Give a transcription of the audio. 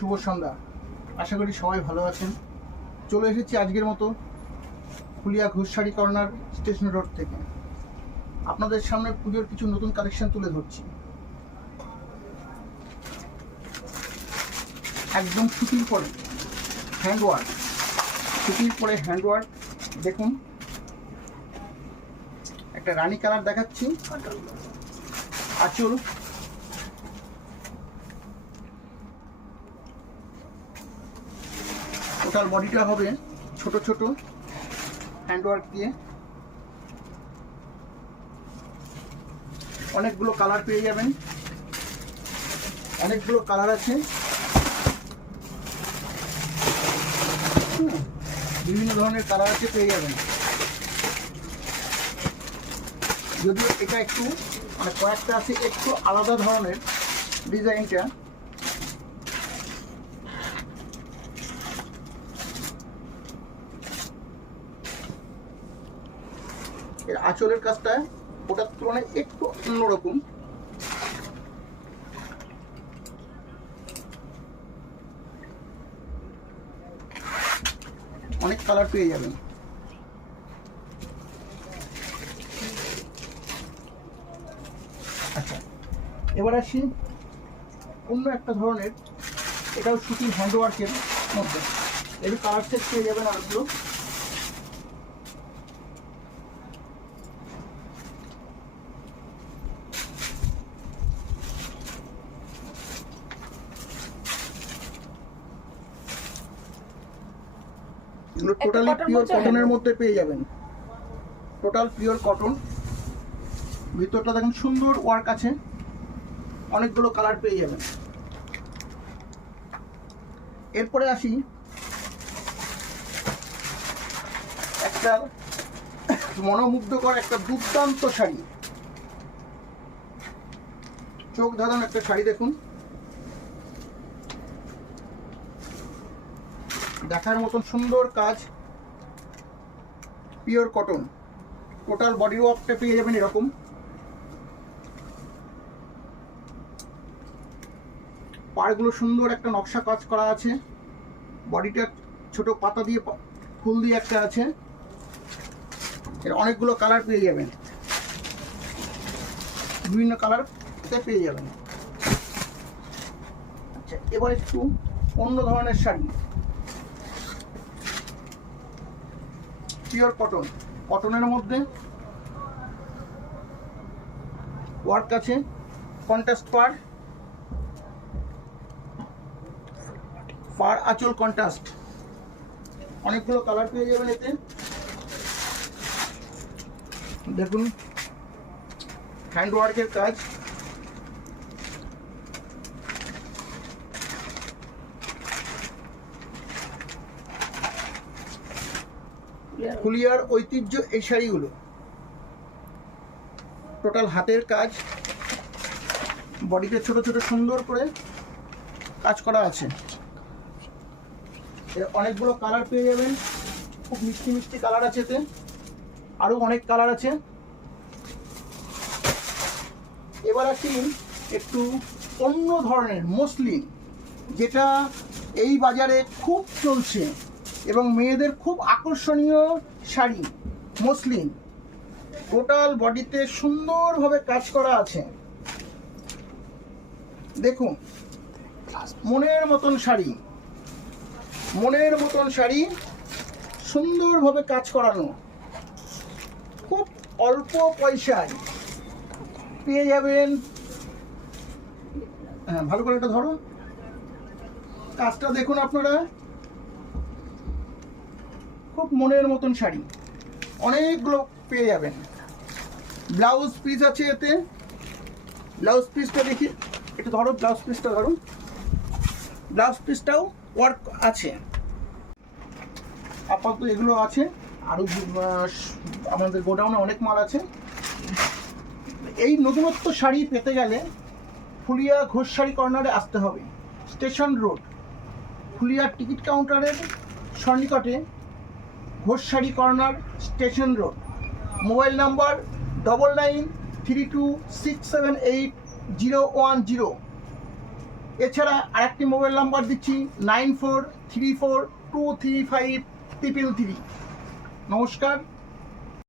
শুভ সন্ধ্যা। আশা করি সবাই ভালো আছেন। চলে এসেছি আজকের মতো ফুলিয়া ঘোষশাড়ি কর্নার স্টেশন রোড থেকে আপনাদের সামনে পুজোর কিছু নতুন কালেকশন তুলে ধরছি। একদম সুতির পরে হ্যান্ডওয়ার্ক, সুতির পরে হ্যান্ডওয়ার্ক। দেখুন, একটা রানী কালার দেখাচ্ছি। আঁচল, টোটাল বডিটা হবে ছোট ছোট হ্যান্ডওয়ার্ক দিয়ে। অনেকগুলো কালার পেয়ে যাবেন, অনেকগুলো কালার আছে, বিভিন্ন ধরনের কালার আছে, পেয়ে যাবেন। যদিও এটা একটু মানে কয়েকটা আছে একটু আলাদা ধরনের ডিজাইনটা। এর আঁচলের কাজটা ওটার তুলনায় একটু অন্যরকম। অনেক কালার পেয়ে যাবেন। আচ্ছা, এবার আসি অন্য একটা ধরনের, এটাও সুতির হ্যান্ডওয়ার্কের মধ্যে। এর কালার সেট পেয়ে যাবেন অনেকগুলো। এগুলো টোটালি পিওর কটনের মধ্যে পেয়ে যাবেন। টোটাল পিওর কটন, ভিতরটা দেখুন সুন্দর ওয়ার্ক আছে, অনেকগুলো কালার পেয়ে যাবেন। এরপরে আসি একটা মনোমুগ্ধকর একটা দুর্দান্ত শাড়ি, চোখ ধাঁধানো একটা শাড়ি। দেখুন, দেখার মতন সুন্দর কাজ, পিওর কটন। টোটাল বডি ওয়ার্কটা পেয়ে যাবেন এরকম। পাড়গুলো সুন্দর একটা নকশা কাজ করা আছে, বডিটা ছোট পাতা দিয়ে ফুল দিয়ে একটা আছে। এর অনেকগুলো কালার পেয়ে যাবেন, বিভিন্ন কালার পেয়ে যাবেন। আচ্ছা, এবার একটু অন্য ধরনের শাড়ি, পিওর কটন, কটনের মধ্যে ওয়ার্ক আছে, কন্ট্রাস্ট পাড়, আঁচল কন্ট্রাস্ট। অনেকগুলো কালার পেয়ে যাবেন এতে। দেখুন, হ্যান্ডওয়ার্কের কাজ, ফুলিয়ার ঐতিহ্য এই শাড়িগুলো। টোটাল হাতের কাজ, বডিতে ছোট ছোট সুন্দর করে কাজ করা আছে। অনেকগুলো কালার পেয়ে যাবেন, খুব মিষ্টি মিষ্টি কালার আছে এতে, আরো অনেক কালার আছে। এবার আসি একটু অন্য ধরনের মসলিন, যেটা এই বাজারে খুব চলছে এবং মেয়েদের খুব আকর্ষণীয় শাড়ি। মসলিন, টোটাল বডিতে সুন্দরভাবে কাজ করা আছে। দেখুন, মনের মতন শাড়ি, মনের মতন শাড়ি, সুন্দরভাবে কাজ করানো, খুব অল্প পয়সায় পেয়ে যাবেন। হ্যাঁ, ভালো করে এটা ধরো, কাজটা দেখুন আপনারা, খুব মনের মতন শাড়ি, অনেকগুলো পেয়ে যাবেন। ব্লাউজ পিস আছে এতে, ব্লাউজ পিসটা দেখি, একটু ধরো, ব্লাউজ পিসটা ধরো, ব্লাউজ পিসটাও ওয়ার্ক আছে। আপাতত এগুলো আছে, আরও আমাদের গোডাউনে অনেক মাল আছে। এই নতুনত্ব শাড়ি পেতে গেলে ফুলিয়া ঘোষশাড়ি কর্নারে আসতে হবে। স্টেশন রোড, ফুলিয়ার টিকিট কাউন্টারের সন্নিকটে ঘোষশাড়ি corner, station road. Mobile number 9932678010। এছাড়া আরেকটি মোবাইল নাম্বার দিচ্ছি 9434235333। নমস্কার।